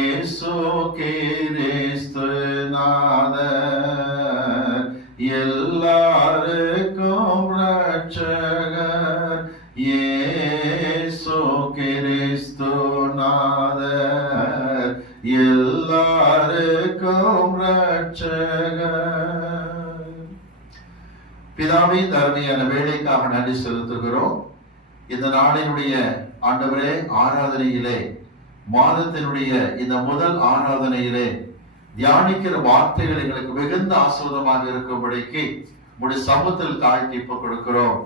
இயேசு கிறிஸ்து நாதர், எல்லாருக்கும் ரட்சகர். இயேசு கிறிஸ்து நாதர், எல்லாருக்கும் ரட்சகர். பிதாவே, தருமையான வேலைக்காக நன்றி செலுத்துகிறோம். இந்த நாளினுடைய ஆண்டவரே ஆராதனையிலே, மாதத்தினுடைய இந்த முதல் ஆராதனையிலே தியானிக்கிற வார்த்தைகள் எங்களுக்கு மிகுந்த ஆசீர்வாதமாக இருக்கும்படிக்கு உடைய சமூகத்தில் தாழ்த்தி கொடுக்கிறோம்.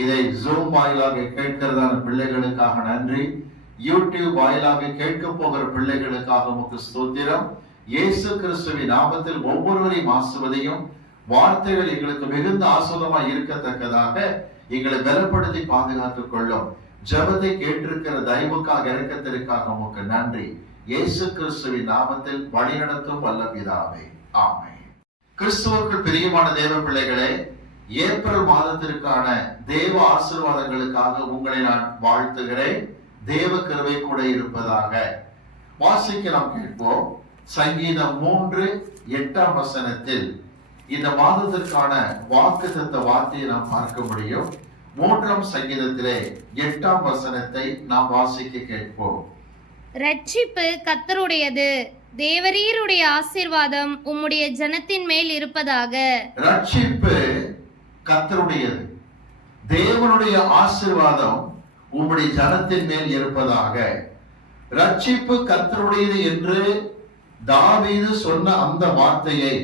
இதை ஜூம் வாயிலாக கேட்கிறதான பிள்ளைகளுக்காக நன்றி. யூடியூப் வாயிலாக கேட்க போகிற பிள்ளைகளுக்காக உமக்கு ஸ்தோத்திரம். இயேசு கிறிஸ்துவின் நாமத்தில் ஒவ்வொருவரையும் ஆசீர்வதியும். வார்த்தைகள் எங்களுக்கு மிகுந்த ஆசீர்வாதமாக இருக்கத்தக்கதாக எங்களை பலப்படுத்தி பாதுகாத்துக் கொள்ளும். ஜெபத்தை கேட்டிருக்கிற தயவுக்காக இரக்கத்திற்காக உமக்கு நன்றி. இயேசு கிறிஸ்துவின் நாமத்தில் வழிநடத்தும் வல்ல பிதாவே, ஆமென். கிறிஸ்துவுக்குள் பிரியமான தேவ பிள்ளைகளே, ஏப்ரல் மாதத்திற்கான தேவ ஆசீர்வாதங்களுக்காக உங்களை நான் வாழ்த்துகிறேன். தேவ கிருபை கூட இருப்பதாக. வாசிக்க நாம் கேட்போம். சங்கீதம் 3:8 இந்த மாதத்திற்கான வாக்குத்தத்த வார்த்தையை நாம் பார்க்க முடியும். 3ஆம் சங்கீதத்திலே 8 நாம் வாசிக்க கேட்போம். ரட்சிப்பு கர்த்தருடையது, தேவரீருடைய ஆசீர்வாதம் உம்முடைய ஜனத்தின் மேல் இருப்பதாக. ரட்சிப்பு கர்த்தருடையது, தேவனுடைய ஆசீர்வாதம் உம்முடைய ஜனத்தின் மேல் இருப்பதாக. ரட்சிப்பு கர்த்தருடையது என்று தாவீது சொன்ன அந்த வார்த்தையை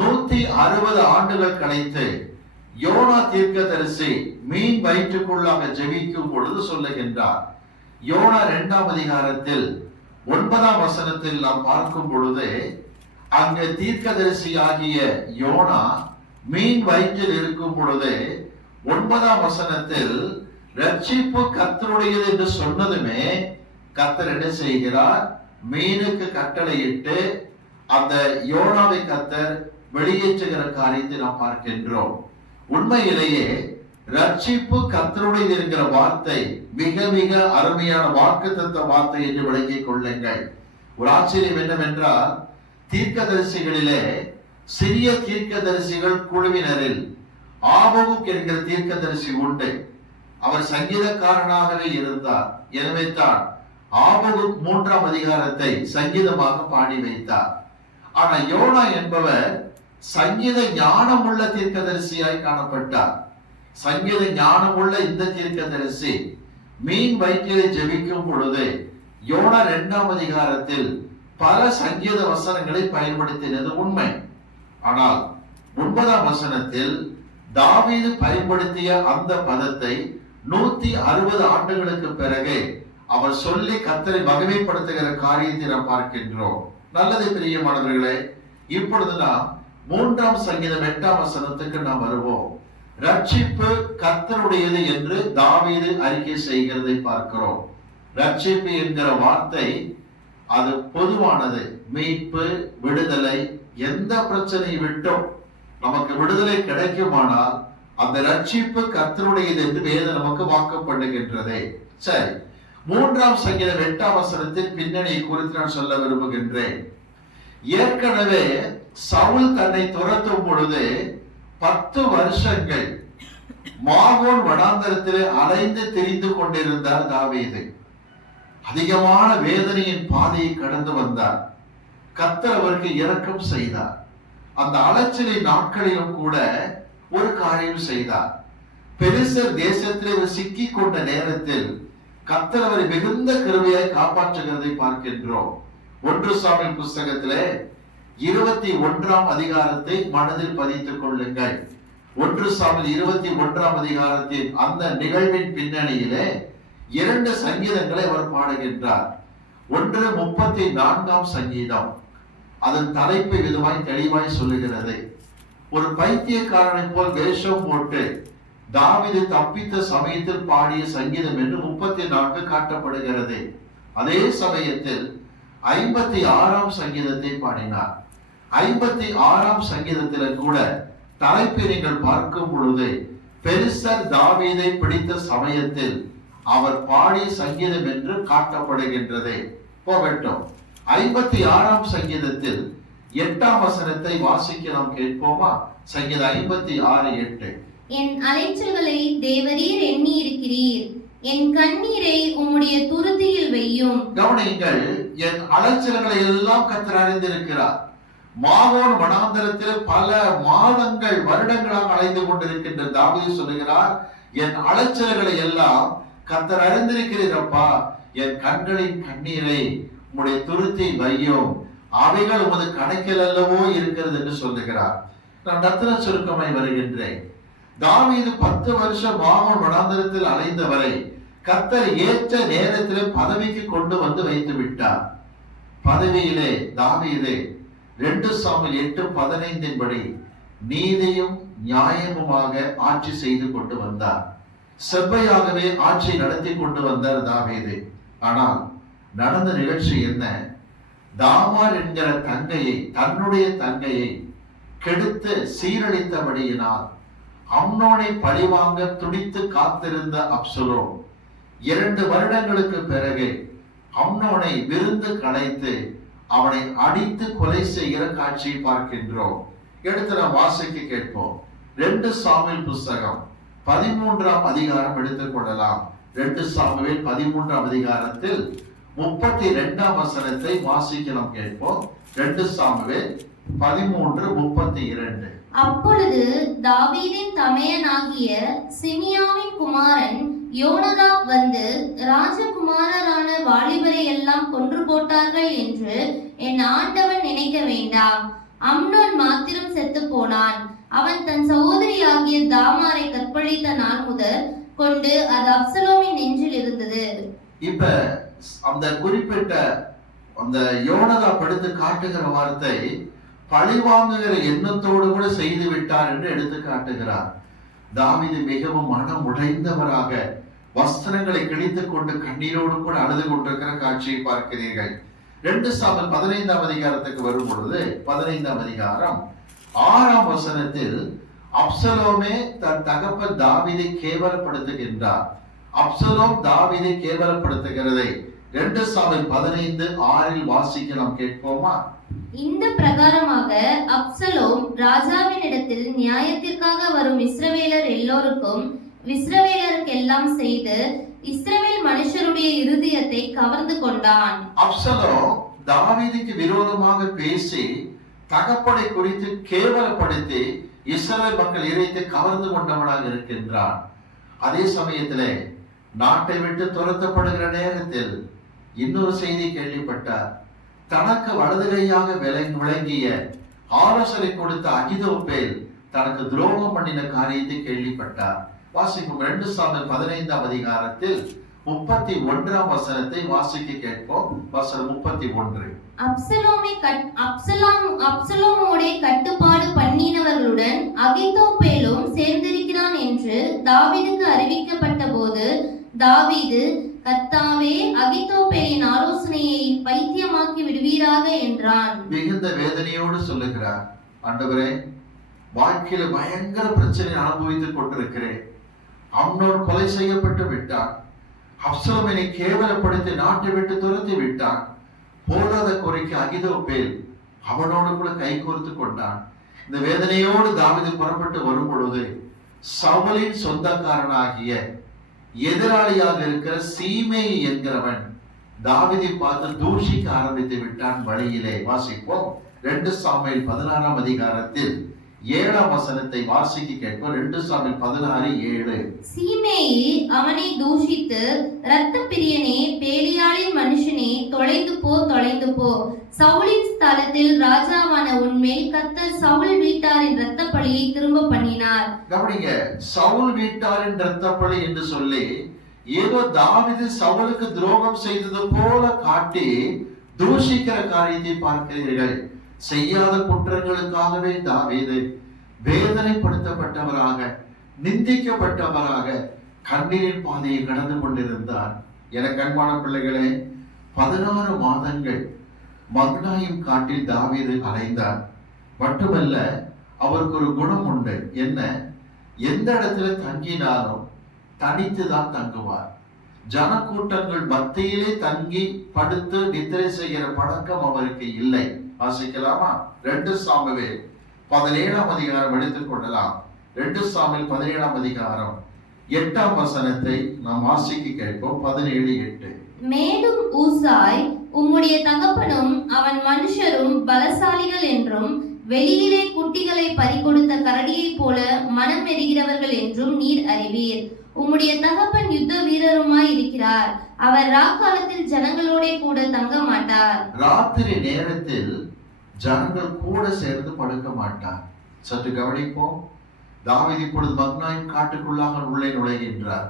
160 ஆண்டுகள் கழித்து யோனா தீர்க்கதரிசி மீன் வயிற்றுக்குள்ளாக ஜெபிக்கும் பொழுது சொல்லுகின்றார். யோனா 2ஆம் அதிகாரத்தில் 9 நாம் பார்க்கும் பொழுது, அங்கு தீர்க்கதரிசி ஆகிய யோனா மீன் வயிற்றில் இருக்கும் பொழுது 9 ரட்சிப்பு கர்த்தருடையது என்று சொன்னதுமே கர்த்தர் என்ன செய்கிறார்? மீனுக்கு கட்டளையிட்டு அந்த யோனாவை கர்த்தர் வெளியேற்றுகிற காரியத்தை நாம் பார்க்கின்றோம். உண்மையிலேயே ரட்சிப்பு கர்த்தருடையது என்கிற வார்த்தை மிக மிக அருமையான வாக்குத்தத்த வார்த்தை என்று விளங்கிக் கொள்ளுங்கள். ஒரு ஆச்சரியம் என்னவென்றால், தீர்க்கதரிசிகளிலே சிறிய தீர்க்கதரிசிகள் குழுவினரில் ஆபகுக் என்கிற தீர்க்கதரிசி உண்டு. அவர் சங்கீதக்காரனாகவே இருந்தார். எனவே தான் ஆபகுக் 3ஆம் அதிகாரத்தை சங்கீதமாக பாடி வைத்தார். ஆனா யோனா என்பவர் சங்கீத ஞானம் உள்ள தீர்க்கதரிசியாய் காணப்பட்டார். சங்கீத ஞானம் உள்ள இந்த தீர்க்கதரிசி மீன் வயிற்றிலே ஜெபிக்கும் பொழுது யோனா 2ஆம் அதிகாரத்தில் பல சங்கீத வசனங்களை பயன்படுத்தினது உண்மை. ஆனால் 9 தாவீது பயன்படுத்திய அந்த பதத்தை 160 ஆண்டுகளுக்கு பிறகு அவர் சொல்லி கர்த்தரை மகிமைப்படுத்துகிற காரியத்தை நாம் பார்க்கின்றோம். நல்லது பிரியமானவர்களே, இப்பொழுது நாம் 3ஆம் சங்கீதம் 8 நாம் வருவோம். ரட்சிப்பு கர்த்தருடையது என்று தாவீது அறிக்கை செய்கிறதை பார்க்கிறோம். ரட்சிப்பு என்கிற வார்த்தை அது பொதுவானது. மீட்பு, விடுதலை, எந்த பிரச்சனையை விட்டும் நமக்கு விடுதலை கிடைக்குமானால் அந்த ரட்சிப்பு கர்த்தருடையது என்று வேதம் நமக்கு வாக்கப்படுகின்றது. சரி, 3ஆம் சங்கீதம் 8 பின்னணியை குறித்து நான் சொல்ல விரும்புகின்றேன். ஏற்கனவே சவுல் தன்னை துரத்தும் பொழுது 10 வருஷங்கள் மாகோன் வனாந்தரத்திலே அலைந்து திரிந்து கொண்டிருந்தார் தாவீது. அதிகமான வேதனையின் பாதையை கடந்து வந்தார். கர்த்தர் அவருக்கு இரக்கம் செய்தார். அந்த அலைச்சலின் நாட்களிலும் கூட ஒரு காரியம் செய்தார். பெலிஸ்தர் தேசத்திலே சிக்கி கொண்ட நேரத்தில் கர்த்தர் அவரை மிகுந்த கிருபையாய் காப்பாற்றுகிறதை பார்க்கின்றோம். 1 சாமுவேல் புஸ்தகத்திலே 21ஆம் அதிகாரத்தை மனதில் பதித்துக் கொள்ளுங்கள். 1 சாமுவேல் 21ஆம் அதிகாரத்தின் அந்த நிகழ்வின் பின்னணியிலே 2 சங்கீதங்களை அவர் பாடுகின்றார். 34ஆம் சங்கீதம் அதன் தலைப்பு விதமாய் தெளிவாய் சொல்லுகிறது. ஒரு பைத்தியக்காரனை போல் வேஷம் போட்டு தாவீது தப்பித்த சமயத்தில் பாடிய சங்கீதம் என்று 34 காட்டப்படுகிறது. அதே சமயத்தில் 56ஆம் சங்கீதத்தை பாடினார். 56ஆம் சங்கீதத்தில் கூட தலைப்பை நீங்கள் பார்க்கும் பொழுது பெலிஸ்தர் தாவீதை பிடித்த சமயத்தில் அவர் பாடிய சங்கீதம் என்று காட்டப்படுகின்றது. போகட்டும். 56ஆம் சங்கீதத்தில் 8ஆம் வசனத்தை வாசிக்க நாம் கேட்போமா? சங்கீதம் 56:8. என் அலைச்சல்களை தேவரீர் எண்ணி இருக்கிறீர், என் கண்ணீரை உம்முடைய துருத்தியில் வையும். கவனியுங்கள், என் அலைச்சல்களை எல்லாம் கர்த்தர் அறிந்திருக்கிறார். மாவோன் வனாந்தரத்தில் பல மாதங்கள் வருடங்களாக அலைந்து கொண்டிருக்கின்ற தாவீது சொல்லுகிறார், என் அலைச்சல்களை எல்லாம் கர்த்தர் அறிந்திருக்கிறீரப்பா, என் கண்களின் கண்ணீரை உம்முடைய துருத்தியில் வையும், அவைகள் உமது கணக்கில் அல்லவோ இருக்கிறது என்று சொல்லுகிறார். நான் ரத்தின சுருக்கமாய் வருகின்றேன். தாவீது 10 வருஷம் மாவோன் வனாந்தரத்தில் அலைந்தவரை கர்த்தர் ஏற்ற நேரத்திலே பதவிக்கு கொண்டு வந்து வைத்து விட்டார். பதவியிலே தாவீது 2 சாமுவேல் 8:15 படி நீதியும் நியாயமுமாக ஆட்சி செய்து கொண்டு வந்தார். செவ்வையாகவே ஆட்சி நடத்தி கொண்டு வந்தார் தாவீது. ஆனால் நடந்த நிகழ்ச்சி என்ன? தாமார் என்கிற தங்கையை, தன்னுடைய தங்கையை கெடுத்து சீரழித்தபடியினால் அம்னோனை பழிவாங்க துடித்து காத்திருந்த அப்சலோம் 2 வருடங்களுக்கு பிறகு அம்னோனை விருந்து கலைத்து அவனை அடித்து கொலை செய்கிற காட்சியை பார்க்கின்றோம். எடுத்து நாம் வாசிக்க கேட்போம். 2 சாமுவேல் புஸ்தகம் 13ஆம் அதிகாரம் எடுத்துக் கொள்ளலாம். 2 சாமுவேல் 13ஆம் அதிகாரத்தில் 32ஆம் வசனத்தை வாசிக்க நாம் கேட்போம். 2 சாமுவேல் 13:32. அப்பொழுது தாவீதின் தமையனாகிய சிமியாவின் குமாரன் யோனதாப் வந்து, ராஜகுமாரரான வாலிபரை எல்லாம் கொன்று போட்டார்கள் என்று என் ஆண்டவன் நினைக்க வேண்டாம், அம்னோன் மாத்திரம் செத்து போனான், அவன் தன் சகோதரியாகிய தாமாரை கற்பழித்த நாள் முதல் கொண்டு அது அப்சலோமின் நெஞ்சில் இருந்தது. இப்ப அந்த குறிப்பிட்ட அந்த யோனதாப் படுத்து காட்டுகிற வார்த்தை பழிவாங்குகிற எண்ணத்தோடு கூட செய்து விட்டார் என்று எடுத்து காட்டுகிறார். தாவீது மிகவும் மனம் உடைந்தவராக வஸ்திரங்களை கிழித்துக் கொண்டு கண்ணீரோடு கூட அழுது கொண்டிருக்கிற காட்சியை பார்க்கிறீர்கள். 2 சாமுவேல் 15ஆம் அதிகாரத்துக்கு வரும் பொழுது 15ஆம் அதிகாரம் 6ஆம் வசனத்தில் அப்சலோமே தன் தகப்பன் தாவீதை கேவலப்படுத்துகின்றார். அப்சலோம் தாவீதை கேவலப்படுத்துகிறதை 2 சாமுவேல் 15:6 வாசிக்க நாம் கேட்போமா? இந்த பிரகாரமாக அப்சலோம் ராஜாவினிடத்தில் நியாயத்திற்காக வரும் இஸ்ரவேலர் எல்லோருக்கும் இஸ்ரவேலருக்கெல்லாம் செய்து இஸ்ரவேல் மனுஷருடைய இருதயத்தை கவர்ந்து கொண்டான். அப்சலோம் தாவீதுக்கு விரோதமாக பேசி தகப்பனை குறித்து கேவலப்படுத்தி இஸ்ரவேல் மக்கள் இதயத்தை கவர்ந்து கொண்டவனாக இருக்கின்றான். அதே சமயத்திலே நாட்டை விட்டு துரத்தப்படுகிற நேரத்தில் இன்னொரு செய்தி கேள்விப்பட்டார். தனக்கு வலதுகையாக விளங்கிய ஆலோசனை கொடுத்த அகிதோப்பேல் தனக்கு துரோகம் பண்ணின காரியத்தை கேள்விப்பட்டார். வாசிக்கும் 2 சாமுவேல் 15ஆம் அதிகாரத்தில் 31ஆம் வசனத்தை வாசிக்க கேட்போம். வசனம் 31. அப்சலோமோடே கட்டுப்பாடு பண்ணினவர்களுடன் அகிதோப்பேலும் சேர்ந்திருக்கிறான் என்று தாவீதுக்கு அறிவிக்கப்பட்ட போது தாவீது, கர்த்தாவே, அகிதோப்பேலின் ஆலோசனையை பைத்தியமாக்கி விடுவீராக என்றான். மிகுந்த வேதனையோடு சொல்லுகிறார், ஆண்டவரே, வாழ்க்கையில பயங்கர பிரச்சனை அனுபவித்துக் கொண்டிருக்கிறேன். அம்னோன் கொலை செய்யப்பட்டு விட்டான். அப்சலோமை கேவலப்படுத்தி நாட்டை விட்டு துரத்தி விட்டான். போதாத குறைக்கு அகிதோப்பேல் அவனோடு கூட கை கோர்த்து கொண்டான். இந்த வேதனையோடு தாவீது புறப்பட்டு வரும் பொழுது சவுலின் சொந்தக்காரனாகிய எதிராளியாக இருக்கிற சீமேயி என்கிறவன் தாவீதை பார்த்து தூஷிக்க ஆரம்பித்து விட்டான் வழியிலே. வாசிப்போம். 2 சாமுவேல் 16ஆம் அதிகாரத்தில் 7ஆம் வசனத்தை வாசிக்க கேட்போம். 2 சாமுவேல் 16:7. சீமேயி அவனை தூஷித்து, இரத்த பிரியனே, பேலியாளின் மனுஷனே, தொலைந்து போ, தொலைந்து போ, சவுலின் ஸ்தலத்தில் ராஜாவான உன்மேல் கர்த்தர் சவுல் வீட்டாரின் இரத்த பழியை திரும்ப பண்ணினார். கவனிங்க, சவுல் வீட்டாரின் இரத்த பழி என்று சொல்லி ஏதோ தாவீது சவுலுக்கு துரோகம் செய்தது போல காட்டி தூஷிக்கிற காரியத்தை பார்க்கிறீர்கள். செய்யாத குற்றங்களுக்காகவே தாவீது வேதனைப்படுத்தப்பட்டவராக, நிந்திக்கப்பட்டவராக கண்ணீரின் பாதையை கடந்து கொண்டிருந்தார். என கண்பான பிள்ளைகளே, 16 மாதங்கள் மக்னாயிம் காட்டில் தாவீது அலைந்தார். மட்டுமல்ல, அவருக்கு ஒரு குணம் உண்டு. என்ன? எந்த இடத்துல தங்கினாலும் தனித்து தான் தங்குவார். ஜனக்கூட்டங்கள் மத்தியிலே தங்கி படுத்து நித்திரை செய்கிற பழக்கம் அவருக்கு இல்லை. வாசிக்கலாமா? 2 சாமுவேல் 17ஆம் அதிகாரம் எடுத்துக் கொள்ளலாம். 2 சாமுவேல் 17ஆம் அதிகாரம் 8ஆம் வசனத்தை நாம் வாசிக்க கேட்போம். 17:8. மேலும் ஊசாய், உம்முடைய தகப்பனும் அவன் மனுஷரும் பலசாலிகள் என்றும் வெளியிலே குட்டிகளை பறிகொடுத்த கரடியைப் போல மனம் எரிகிறவர்கள் என்றும் நீர் அறிவீர். உம்முடைய தகப்பன் யுத்த வீரருமாய் இருக்கிறார். அவர் ராக்காலத்தில் ஜனங்களோட கூட தங்க மாட்டார். ராத்திரி நேரத்தில் ஜனங்கள் கூட சேர்ந்து படுக்க மாட்டார். சற்று கவனிப்போம். தாவீது இப்பொழுது மக்னாயின் காட்டுக்குள்ளாக உள்ளே நுழைகின்றார்.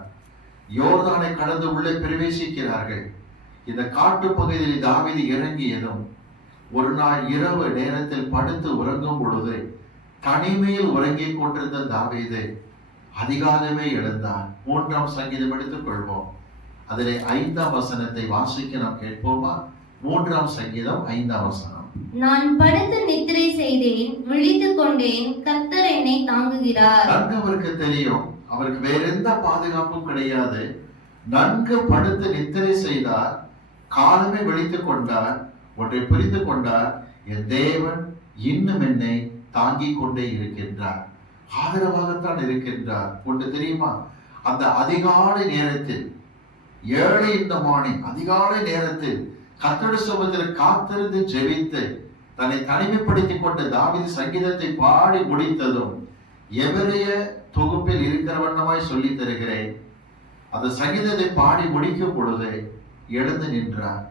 யோர்தானை கடந்து உள்ளே பிரவேசிக்கிறார்கள். இந்த காட்டு பகுதியில் தாவீது இறங்கியதும் ஒரு நாள் இரவு நேரத்தில் படுத்து உறங்கும் பொழுது தனிமையில் உறங்கிக் கொண்டிருந்த தாவீது அதிகாலமே எழுந்தார். 3ஆம் சங்கீதம் எடுத்துக் கொள்வோம். அதிலே 5ஆம் வசனத்தை வாசிக்க நாம் கேட்போமா? 3ஆம் சங்கீதம் 5ஆம் வசனம். நான் படுத்து நித்திரை செய்தேன், விழித்துக் கொண்டேன், கர்த்தர் என்னை தாங்குகிறார். நன்கு அவருக்கு தெரியும், அவருக்கு வேற எந்த பாதுகாப்பும் கிடையாது. நன்கு படுத்து நித்திரை செய்தார், காலமே விழித்துக் கொண்டார், ஒன்றை புரிந்து கொண்டார், என் தேவன் இன்னும் என்னை தாங்கிக் கொண்டே இருக்கின்றார், ஆதரவாகத்தான் இருக்கின்றார். ஒன்று தெரியுமா? அந்த அதிகாலை நேரத்தில், ஏழை இந்த மார்னிங் அதிகாலை நேரத்தில் கர்த்தருடைய சமூகத்தில் காத்திருந்து ஜெபித்து தன்னை தனிமைப்படுத்திக் கொண்ட தாவீது சங்கீதத்தை பாடி முடித்ததும் எபிரேய தொகுப்பில் இருக்கிற வண்ணமாய் சொல்லி தருகிறேன். அந்த சங்கீதத்தை பாடி முடிக்கும் பொழுது எழுந்து நின்றார்.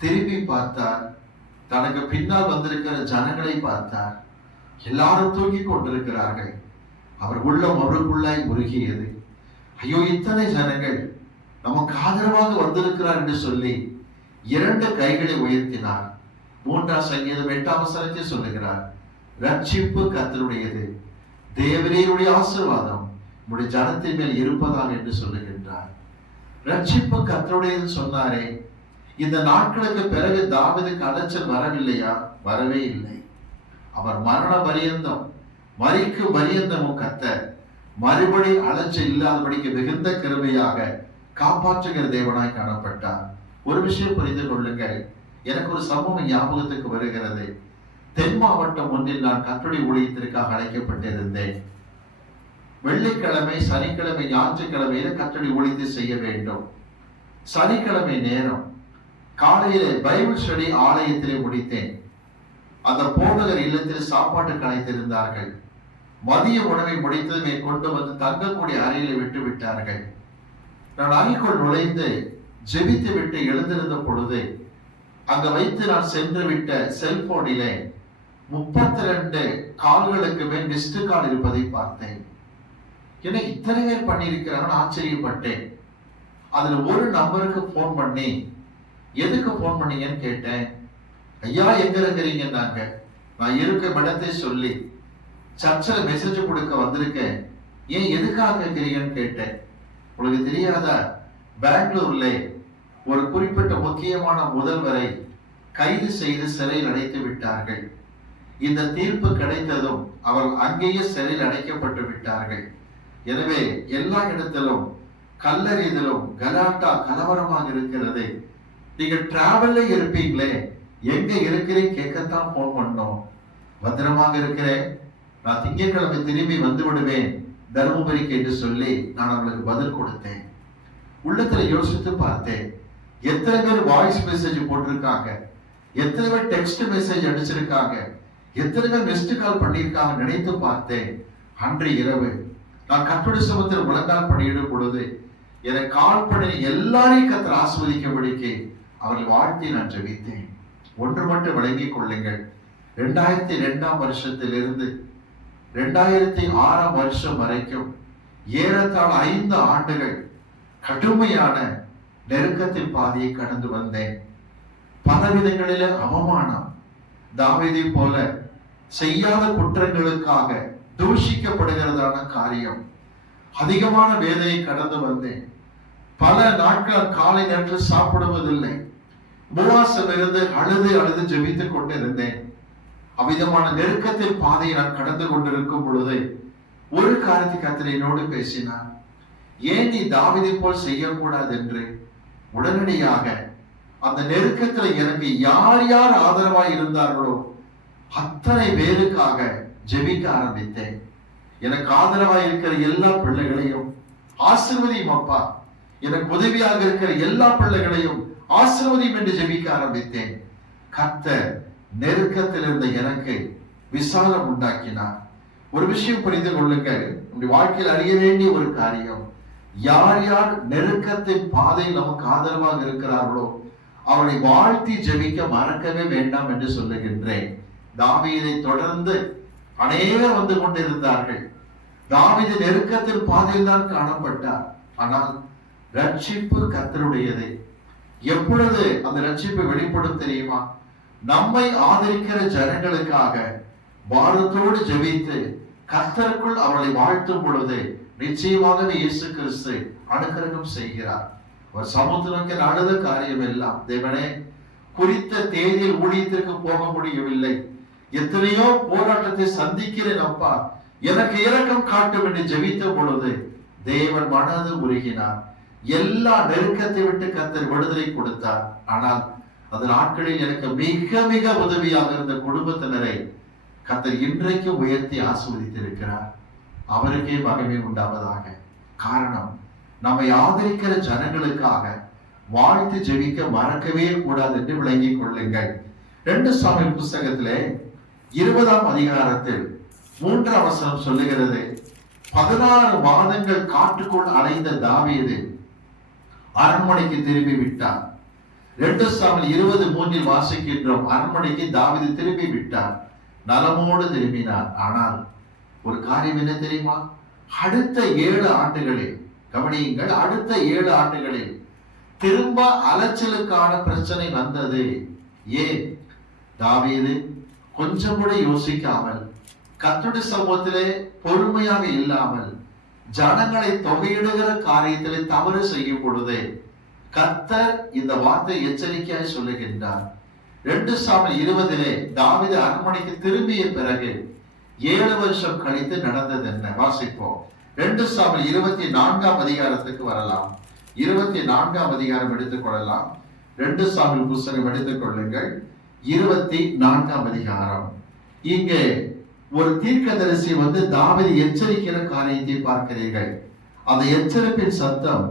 திரும்பி பார்த்தார். தனக்கு பின்னால் வந்திருக்கிற ஜனங்களை பார்த்தார். எல்லாரும் தூங்கிக் கொண்டிருக்கிறார்கள். அவர் உள்ளம் அவருக்குள்ளாய் உருகியது. ஐயோ, இத்தனை ஜனங்கள் நமக்கு ஆதரவாக வந்திருக்கிறார் என்று சொல்லி 2 கைகளை உயர்த்தினார். 3ஆம் சங்கீதம் 8ஆம் வசனத்தை சொல்லுகிறார், ரட்சிப்பு கர்த்தருடையது, தேவரீருடைய ஆசீர்வாதம் உடைய ஜனத்தின் மேல் இருப்பதாக என்று சொல்லுகின்றார். ரட்சிப்பு கர்த்தருடையது சொன்னாரே, இந்த நாட்களுக்கு பிறகு தாவீதுக்கு அலைச்சல் வரவில்லையா? வரவே இல்லை. அவர் மரண பரியந்தம், மரிக்கும் பரியந்தமும் கர்த்தர் மறுபடி அலைச்சல் இல்லாதபடிக்கு மிகுந்த கிருபையாக காப்பாற்றுகிற தேவனாய் காணப்பட்டார். ஒரு விஷயம் புரிந்து கொள்ளுங்கள். எனக்கு ஒரு சம்பவம் ஞாபகத்துக்கு வருகிறது. தென் மாவட்டம் ஒன்றில் நான் கர்த்தருடைய ஊழியத்திற்காக அழைக்கப்பட்டிருந்தேன். வெள்ளிக்கிழமை, சனிக்கிழமை, ஞாயிற்றுக்கிழமையில கர்த்தருடைய ஊழியத்தை செய்ய வேண்டும். சனிக்கிழமை நேரம் காலையிலே பைபிள் ஸ்டடி ஆலயத்திலே முடித்தேன். அந்த போதகர் இல்லத்தில் சாப்பாட்டுக்கு அழைத்திருந்தார்கள். மதிய உணவை முடித்ததுமே கொண்டு வந்து தங்கக்கூடிய அறையில விட்டு விட்டார்கள். நான் அறைக்குள் நுழைந்து ஜெபித்து விட்டு எழுந்திருந்த பொழுது அங்க வைத்து நான் சென்று விட்ட செல்போனிலே 32 கால்களுக்கு மேல் மிஸ்டு கால் இருப்பதை பார்த்தேன். என்ன இத்தனை பேர் பண்ணியிருக்கிறாங்கன்னு ஆச்சரியப்பட்டேன். அதுல ஒரு நம்பருக்கு போன் பண்ணி, எதுக்கு போன் பண்ணீங்கன்னு கேட்டேன். ஐயா, எங்க இருக்கிறீங்கன்னாங்க. நான் இருக்க இடத்தை சொல்லி, சர்ச்சில் மெசேஜ் கொடுக்க வந்திருக்கேன், ஏன் எதுக்காக கேட்கிறீங்கன்னு கேட்டேன். உங்களுக்கு தெரியாதா, பெங்களூர்ல ஒரு குறிப்பிட்ட முக்கியமான முதல்வரை கைது செய்து சிறையில் அடைத்து விட்டார்கள். இந்த தீர்ப்பு கிடைத்ததும் அவர்கள் அங்கேயே சிறையில் அடைக்கப்பட்டு விட்டார்கள். எனவே எல்லா இடத்திலும் கல்லறியதிலும் கலாட்டா கலவரமாக இருக்கிறது. நீங்க டிராவல்ல இருப்பீங்களே, எங்க இருக்கிறேன் கேட்கத்தான் போன் பண்ணோம். பத்திரமாக இருக்கிறேன், நான் திங்கட்கிழமை திரும்பி வந்து விடுவேன் தருமபுரிக்கு என்று சொல்லி நான் அவங்களுக்கு பதில் கொடுத்தேன். உள்ளத்துல யோசித்து பார்த்தேன், எத்தனை பேர் வாய்ஸ் மெசேஜ் போட்டிருக்காங்க, எத்தனை பேர் டெக்ஸ்ட் மெசேஜ் அடிச்சிருக்காங்க, எத்தனை பேர் மிஸ்டு கால் பண்ணியிருக்காங்க. நினைத்து பார்த்தேன். அன்று இரவு நான் கர்த்தருடைய சமூகத்தில் முழங்கால் படியிடும் பொழுது என்னை கால் பண்ணி எல்லாரையும் கர்த்தர் ஆசீர்வதிக்கும்படிக்கு அவர்கள் வாழ்த்தி நான் ஜெபித்தேன். ஒன்று மட்டும் விளங்கிக் கொள்ளுங்கள், 2002ஆம் வருஷத்திலிருந்து 2006ஆம் வருஷம் வரைக்கும் ஏறத்தாழ 5 ஆண்டுகள் கடுமையான நெருக்கத்தின் பாதையை கடந்து வந்தேன். பல விதங்களில அவமானம், தாவீதை போல செய்யாத குற்றங்களுக்காக தூஷிக்கப்படுகிறதான காரியம், அதிகமான வேதனை கடந்து வந்தேன். பல நாட்கள் காலை நேரத்தில் சாப்பிடுவதில்லை, உபவாசம் இருந்து அழுது ஜெபித்துக் கொண்டிருந்தேன். அவ்விதமான நெருக்கத்தின் பாதையை நான் கடந்து கொண்டிருக்கும் பொழுது ஒரு காரியத்தை கர்த்தர் என்னோடு பேசினார். ஏன் நீ தாவீதை போல் செய்யக்கூடாது என்று உடனடியாக அந்த நெருக்கத்துல எனக்கு யார் யார் ஆதரவாய் இருந்தார்களோ அத்தனை பேருக்காக ஜெபிக்க ஆரம்பித்தேன். எனக்கு ஆதரவாய் இருக்கிற எல்லா பிள்ளைகளையும் ஆசீர்வதியும் அப்பா, எனக்கு உதவியாக இருக்கிற எல்லா பிள்ளைகளையும் ஆசீர்வதியும் என்று ஜெபிக்க ஆரம்பித்தேன். கர்த்தர் நெருக்கத்தில் இருந்த எனக்கு விசாலம் உண்டாக்கினார். ஒரு விஷயம் புரிந்து கொள்ளுங்கள், நம்முடைய வாழ்க்கையில் அறிய வேண்டிய ஒரு காரியம், யார் யார் நெருக்கத்தின் பாதையில் நமக்கு ஆதரவாக இருக்கிறார்களோ அவரை வாழ்த்தி ஜெபிக்க மறக்கவே வேண்டாம் என்று சொல்லுகின்றேன். தாவீதை தொடர்ந்து அநேகர் வந்து கொண்டிருந்தார்கள். தாவீது நெருக்கத்தின் பாதையில் தான் காணப்பட்டார். ஆனால் ரட்சிப்பு கர்த்தருடையது. எப்பொழுது அந்த ரட்சிப்பு வெளிப்படும் தெரியுமா? நம்மை ஆதரிக்கிற ஜனங்களுக்காக பாரத்தோடு ஜெபித்து கர்த்தருக்குள் அவர்களை வாழ்த்தும் பொழுது நிச்சயமாகவே இயேசு கிறிஸ்து அனுக்கிரகம் செய்கிறார். அவர் சமுத்திரக்கு அழுத காரியம் எல்லாம், தேவனே குறித்த தேதியில் ஊழியத்திற்கு போக முடியவில்லை, எத்தனையோ போராட்டத்தை சந்திக்கிறேன் அப்பா, எனக்கு இரக்கம் காட்டும் என்று ஜெபித்த பொழுது தேவன் மனது உருகினார். எல்லா நெருக்கத்தை விட்டு கர்த்தர் விடுதலை கொடுத்தார். ஆனால் அந்த நாட்களில் எனக்கு மிக மிக உதவியாக இருந்த குடும்பத்தினரை கர்த்தர் இன்றைக்கு உயர்த்தி ஆசீர்வதித்திருக்கிறார். அவருக்கே மகிமை உண்டாவதாக. காரணம், நம்மை ஆதரிக்கிற ஜனங்களுக்காக வாழ்த்து ஜெபிக்க மறக்கவே கூடாது என்று விளங்கிக் கொள்ளுங்கள். 2 சாமுவேல் புத்தகத்திலே 20ஆம் அதிகாரத்தில் 3ஆம் வசனம் சொல்லுகிறது, 16 மாதங்கள் காட்டுக்குள் அலைந்த தாவீது அரண்மனைக்கு திரும்பி விட்டார். 2 சாமுவேல் 20:3 வாசிக்கின்றோம், அரண்மனைக்கு தாவீது திரும்பி விட்டார், நலமோடு திரும்பினார். ஆனால் ஒரு காரியம் என்ன தெரியுமா? அடுத்த 7 ஆண்டுகளில், கவனியுங்கள், அடுத்த 7 ஆண்டுகளில் திரும்ப அலைச்சலுக்கான பிரச்சனை வந்தது. ஏன்? தாவீது கொஞ்சம் கூட யோசிக்காமல், கர்த்தருடைய சமூகத்திலே பொறுமையாக இல்லாமல், ஜனங்களை தொகையிடுகிற காரியத்திலே தவறு செய்யும் பொழுது கர்த்தர் இந்த வார்த்தை எச்சரிக்கையாய் சொல்லுகின்றார். 2 சாமுவேல் 20 தாவீது அரண்மனைக்கு திரும்பிய பிறகு 7 வருஷம் கழித்து நடந்தது என்ன? வாசிப்போம். 2 சாமுவேல் 24ஆம் அதிகாரத்துக்கு வரலாம். 24ஆம் அதிகாரம் எடுத்துக் கொள்ளலாம். 2 சாமுவேல் புத்தகம் எடுத்துக் கொள்ளுங்கள். 24ஆம் அதிகாரம். இங்கே ஒரு தீர்க்கதரிசி வந்து தாவீதை எச்சரிக்கிற காரியத்தை பார்க்கிறீர்கள். அந்த எச்சரிப்பின் சத்தம்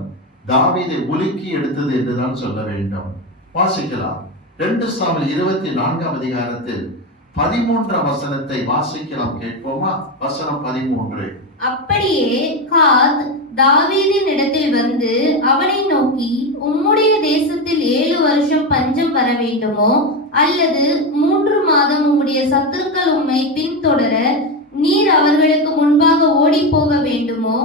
தாவீதை உலுக்கி எடுத்தது என்றுதான் சொல்ல வேண்டும். வாசிக்கலாம். 2 சாமுவேல் 24ஆம் அதிகாரத்தில் 13ஆம் வசனத்தை வாசிக்கலாம், கேட்போமா? வசனம் 13. அப்படியே காத் தாவீதின் இடத்தில் வந்து அவனை நோக்கி, உம்முடைய தேசத்தில் 7 வருஷம் பஞ்சம் வர வேண்டுமோ, அல்லது 3 மாதம் உம்முடைய சத்துருக்கள் உம்மை பின்தொடர நீர் அவர்களுக்கு முன்பாக ஓடி போக வேண்டுமோ,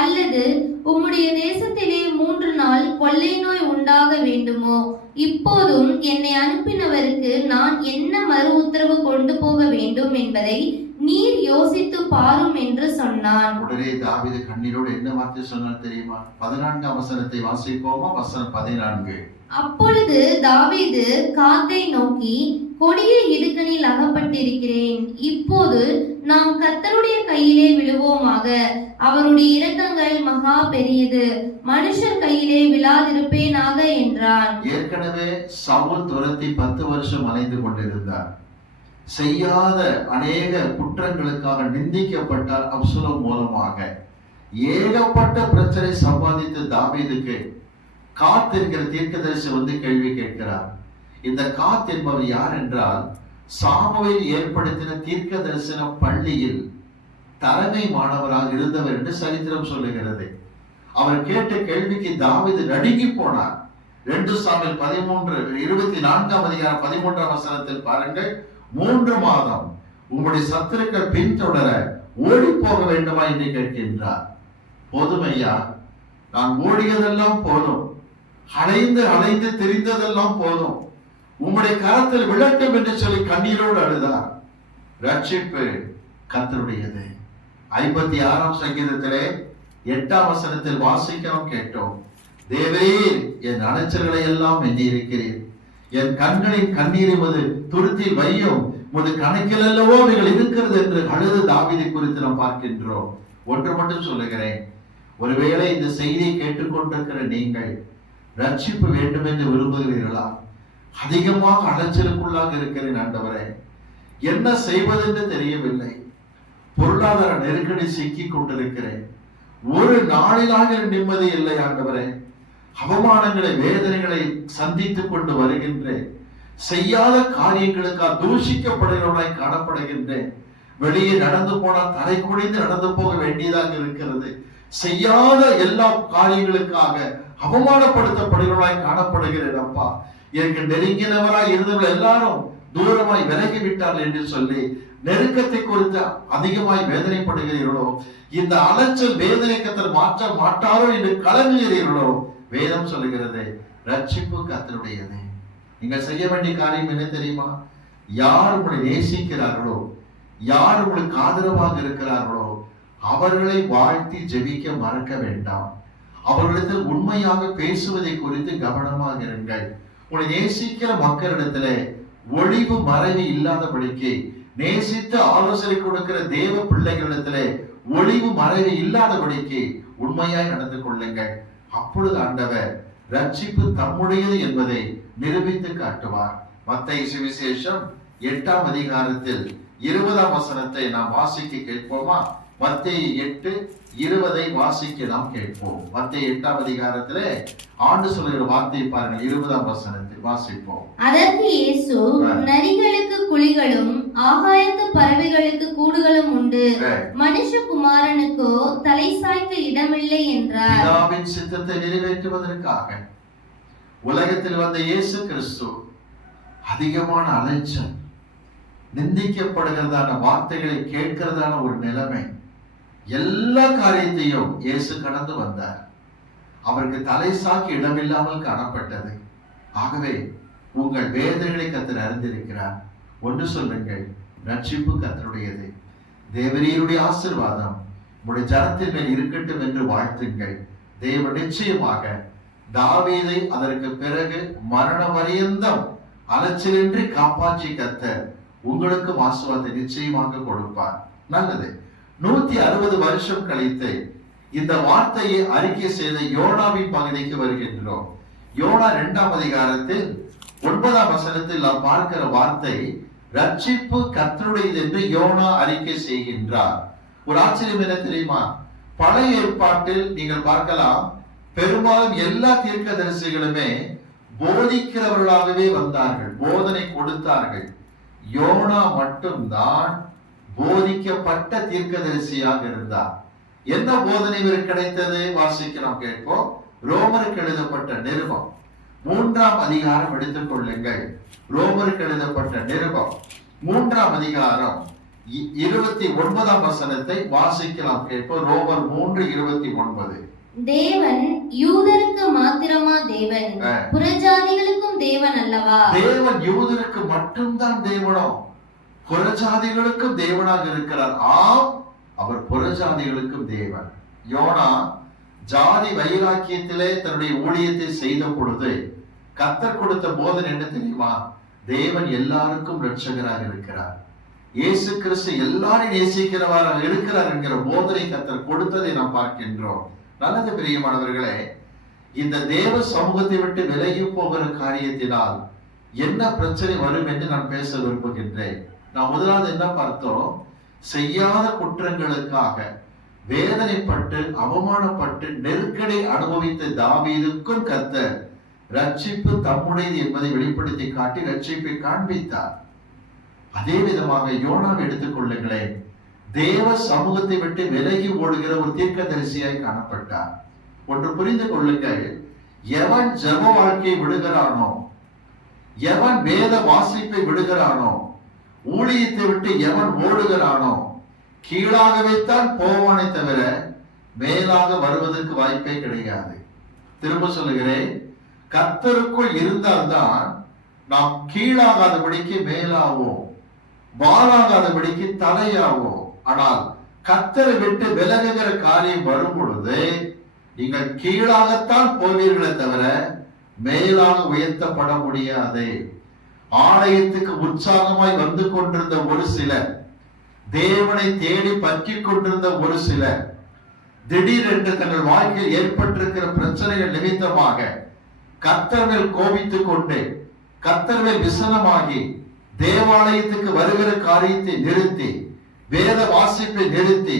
அல்லது உம்முடைய தேசத்திலே 3 நாள் கொள்ளை நோய் உண்டாக வேண்டுமோ? இப்போதும் என்னை அனுப்பினவருக்கு நான் என்ன மறு உத்தரவு கொண்டு போக வேண்டும் என்பதை நீர் யோசித்து பாரும் என்று சொன்னான். உடனே தாவீது கண்ணீரோடு என்ன வார்த்தை சொன்னார் தெரியுமா? 14ஆம் வசனத்தை வாசிப்போமா? வசனம் 14. அப்பொழுது தாவீது காத்தை நோக்கி, கொடிய இடுக்கணில் அகப்பட்டிருக்கிறேன், இப்போது நாம் கர்த்தருடைய கையிலே விழுவோமாக, அவருடைய இரக்கங்கள் மகா பெரியது, மனுஷர் கையிலே விழாதிருப்பேனாக என்றான். ஏற்கனவே சவுல் துரத்தி 10 வருஷம் அலைந்து கொண்டிருந்தார். செய்யாத அநேக குற்றங்களுக்காக நிந்திக்கப்பட்டார் அப்சலோம் மூலமாக. ஏகப்பட்ட பிரச்சனை சம்பாதித்த தாவீதுக்கு காத் என்கிற தீர்க்கதரிசி வந்து கேள்வி கேட்கிறார். இந்த காத் என்பவர் யார் என்றால், சாமுவேல் ஏற்படுத்தின தீர்க்க தரிசன பள்ளியில் தலைமை மாணவராக இருந்தவர் என்று சரித்திரம் சொல்லுகிறது. அவர் கேட்ட கேள்விக்கு தாவீது நடுங்கி போனார். 2 சாமுவேல் 24ஆம் அதிகாரம் 13ஆம் வசனத்தில் பாருங்கள், 3 மாதம் உங்களுடைய சத்துருக்கள் பின்தொடர ஓடி போக வேண்டுமா என்று கேட்கின்றார். போதுமையா, நான் ஓடியதெல்லாம் போதும், அலைந்து அலைந்து தெரிந்ததெல்லாம் போதும், உம்முடைய கரத்தில் விளட்டும் என்று சொல்லி கண்ணீரோடு அழுதார். ரட்சிப்பு கர்த்தருடையது. 56ஆம் சங்கீதத்திலே 8ஆம் வசனத்தில் வாசிக்கிறோம், கேட்டோம். தேவரீர் என் அலைச்சல்களை எல்லாம் எண்ணி இருக்கிறீர், என் கண்களின் கண்ணீரை உமது துருத்தில் வையும், உமது கணக்கில் அல்லவோ அவைகள் இருக்கிறது என்று அழுது தாவீதை குறித்து நாம் பார்க்கின்றோம். ஒன்று மட்டும் சொல்லுகிறேன், ஒருவேளை இந்த செய்தியை கேட்டுக்கொண்டிருக்கிற நீங்கள் ரட்சிப்பு வேண்டும் என்று விரும்புகிறீர்களா? அதிகமாக அலைச்சலுக்குள்ளாக இருக்கிறேன் ஆண்டவரே, என்ன செய்வதென்று தெரியவில்லை, பொருளாதார நெருக்கடி சிக்கிக் கொண்டிருக்கிறேன், ஒரு நாளிலாக நிம்மதி இல்லை ஆண்டவரே, அவமானங்களை வேதனைகளை சந்தித்துக் கொண்டு வருகின்றேன், செய்யாத காரியங்களுக்காக தூஷிக்கப்படுகிறவனாய் காணப்படுகின்றேன், வெளியே நடந்து போனால் தலை குனிந்து நடந்து போக வேண்டியதாக இருக்கிறது, செய்யாத எல்லா காரியங்களுக்காக அவமானப்படுத்தப்படுகிறவனாய் காணப்படுகிறேன் அப்பா, எனக்கு நெருங்கினவராய் இருந்தவர்கள் எல்லாரும் தூரமாய் விலகி விட்டார்கள் என்று சொல்லி நெருக்கத்தை குறித்து அதிகமாய் வேதனைப்படுகிறீர்களோ, இந்த அலைச்சல் வேதனை கர்த்தர் மாற்ற மாட்டாரோ என்று கலங்குகிறீர்களோ, வேதம் சொல்லுகிறது ரட்சிப்பு கர்த்தருடையது. நீங்கள் செய்ய வேண்டிய காரியம் என்ன தெரியுமா? யார் உங்களை நேசிக்கிறார்களோ, யார் உங்களுக்கு ஆதரவாக இருக்கிறார்களோ அவர்களை வாழ்த்தி ஜெபிக்க மறக்க வேண்டாம். அவர்களிடத்தில் உண்மையாக பேசுவதை குறித்து கவனமாக இருங்கள். உங்களை நேசிக்கிற மக்களிடத்திலே ஒளிவு மறைவு இல்லாதபடிக்கு, நேசித்து ஆலோசனை கொடுக்கிற தேவ பிள்ளைகளிடத்திலே ஒளிவு மறைவு இல்லாதபடிக்கு உண்மையாய் நடந்து கொள்ளுங்கள். அப்பொழுது ஆண்டவர் ரட்சிப்பு தம்முடையது என்பதை நிரூபித்து காட்டுவார். மத்தேயு சுவிசேஷம் 8ஆம் அதிகாரத்தில் 20ஆம் வசனத்தை நாம் வாசிக்க கேட்போமா? மத்தேயு 8:20 வாசிக்க நாம் கேட்போம். மத்தேயு 8ஆம் அதிகாரத்திலே ஆண்டு சொல்லுகிற வார்த்தையை பாருங்கள். 20ஆம் வசனத்தில் வாசிப்போம். அதற்கு இயேசு, நரிகளுக்கு குழிகளும் ஆகாயத்து பறவைகளுக்கு கூடுகளும் உண்டு, மனுஷகுமாரனுக்கோ தலை சாய்க்க இடமில்லை என்றார். பிதாவின் சித்தத்தை நிறைவேற்றுவதற்காக உலகத்தில் வந்த இயேசு கிறிஸ்து அதிகமான அலைச்சல், நிந்திக்கப்படுகிறதான வார்த்தைகளை கேட்கிறதான ஒரு நிலைமை, எல்லா காரியத்தையும் இயேசு கடந்து வந்தார். அவருக்கு தலை சாக்கி இடமில்லாமல் காணப்பட்டது. ஆகவே உங்கள் வேதனைகளை கர்த்தர் அறிந்திருக்கிறார். ஒன்று சொல்லுங்கள், ரட்சிப்பு கர்த்தருடையது. தேவரீருடைய ஆசீர்வாதம் உங்களுடைய ஜனத்தின் மேல் இருக்கட்டும் என்று வாழ்த்துங்கள். தேவன் நிச்சயமாக தாவீதை அதற்கு பிறகு மரண பரியந்தம் அலைச்சலின்றி காப்பாற்றி கர்த்தர் உங்களுக்கு ஆசீர்வாதத்தை நிச்சயமாக கொடுப்பார். நல்லது. 160 வருஷம் கழித்து இந்த வார்த்தையை அறிக்கை செய்த யோனாவின் பகுதிக்கு வருகின்றோம். யோனா 2ஆம் அதிகாரத்தில் 9ஆம் வசனத்தில் நாம் பார்க்கிற வார்த்தை ரட்சிப்பு கர்த்தருடையது என்று யோனா அறிக்கை செய்கின்றார். ஒரு ஆச்சரியம் என்ன தெரியுமா? பழைய ஏற்பாட்டில் நீங்கள் பார்க்கலாம், பெரும்பாலும் எல்லா தீர்க்கதரிசிகளுமே போதிக்கிறவர்களாகவே வந்தார்கள், போதனை கொடுத்தார்கள். யோனா மட்டும்தான் போதிக்கப்பட்ட தீர்க்கதரிசியாக இருந்தார். என்ன போதனை இவருக்கு கிடைத்தது? வாசிக்கிறோம், கேட்போம். ரோமருக்கு எழுதப்பட்ட நிருபம் 3ஆம் அதிகாரம் எடுத்துக் கொள்ளுங்கள். ரோமருக்கு எழுதப்பட்ட நிருபம் 3ஆம் அதிகாரம் 29ஆம் வசனத்தை வாசிக்கலாம், கேட்போம். ரோமர் 3:29. தேவன் யூதருக்கு மாத்திரமா தேவன், புறஜாதிகளுக்கும் தேவன் அல்லவா? தேவன் யூதருக்கு மட்டும்தான் தேவனோ, புறஜாதிகளுக்கும் தேவனாக இருக்கிறார். ஆம், அவர் புறஜாதிகளுக்கும் தேவன். யோனா ஜாதி வைராக்கியத்திலே தன்னுடைய ஊழியத்தை செய்த பொழுது கர்த்தர் கொடுத்த போதனை என்ன தெரியுமா? தேவன் எல்லாருக்கும் இரட்சகராக இருக்கிறார், இயேசு கிறிஸ்து எல்லாரையும் நேசிக்கிறவராக இருக்கிறார் என்கிற போதனை கர்த்தர் கொடுத்ததை நாம் பார்க்கின்றோம். நல்லது பிரியமானவர்களே, இந்த தேவ சமூகத்தை விட்டு விலகி போகிற காரியத்தினால் என்ன பிரச்சனை வரும் என்று நான் பேச விரும்புகின்றேன். நான் முதலாவது என்ன பார்த்தோம்? செய்யாத குற்றங்களுக்காக வேதனைப்பட்டு அவமானப்பட்டு நெருக்கடி அனுபவித்த தாவீதுக்கும் கர்த்தர் ரட்சிப்பு தம்முடையது என்பதை வெளிப்படுத்தி காட்டி ரட்சிப்பை காண்பித்தார். அதே விதமாக யோனாவை எடுத்துக் கொள்ளுங்களேன். தேவ சமூகத்தை விட்டு விலகி ஓடுகிற ஒரு தீர்க்கதரிசியாய் காணப்பட்டார். ஒன்று புரிந்து கொள்ளுங்கள், எவன் ஜெப வாழ்க்கையை விடுகிறானோ, எவன் வேத வாசிப்பை விடுகிறானோ, ஊழியத்தை விட்டு எவன் ஓடுகிறானோ, கீழாகவே தான் போவானே தவிர மேலாக வருவதற்கு வாய்ப்பே கிடையாது. திரும்ப சொல்லுகிறேன், கர்த்தருக்குள் இருந்தால்தான் நாம் கீழாகாதபடிக்கு மேலாவோம், வாலாகாதபடிக்கு தலையாவோம். ஆனால் கர்த்தரை விட்டு விலகுகிற காரியம் வரும் பொழுது நீங்கள் கீழாகத்தான் போவீர்களே தவிர மேலாக உயர்த்தப்பட முடியாது. ஆலயத்துக்கு உற்சாகமாய் வந்து கொண்டிருந்த ஒரு சிலர், தேவனை தேடி பற்றி கொண்டிருந்த ஒரு சிலர், திடீரென்று தங்கள் வாழ்க்கையில் ஏற்பட்டிருக்கிற பிரச்சனைகள் நிமித்தமாக கர்த்தர் மேல் கோபித்துக் கொண்டு கர்த்தர் மேல் விசனமாகி தேவாலயத்துக்கு வருகிற காரியத்தை நிறுத்தி, வேத வாசிப்பை நிறுத்தி,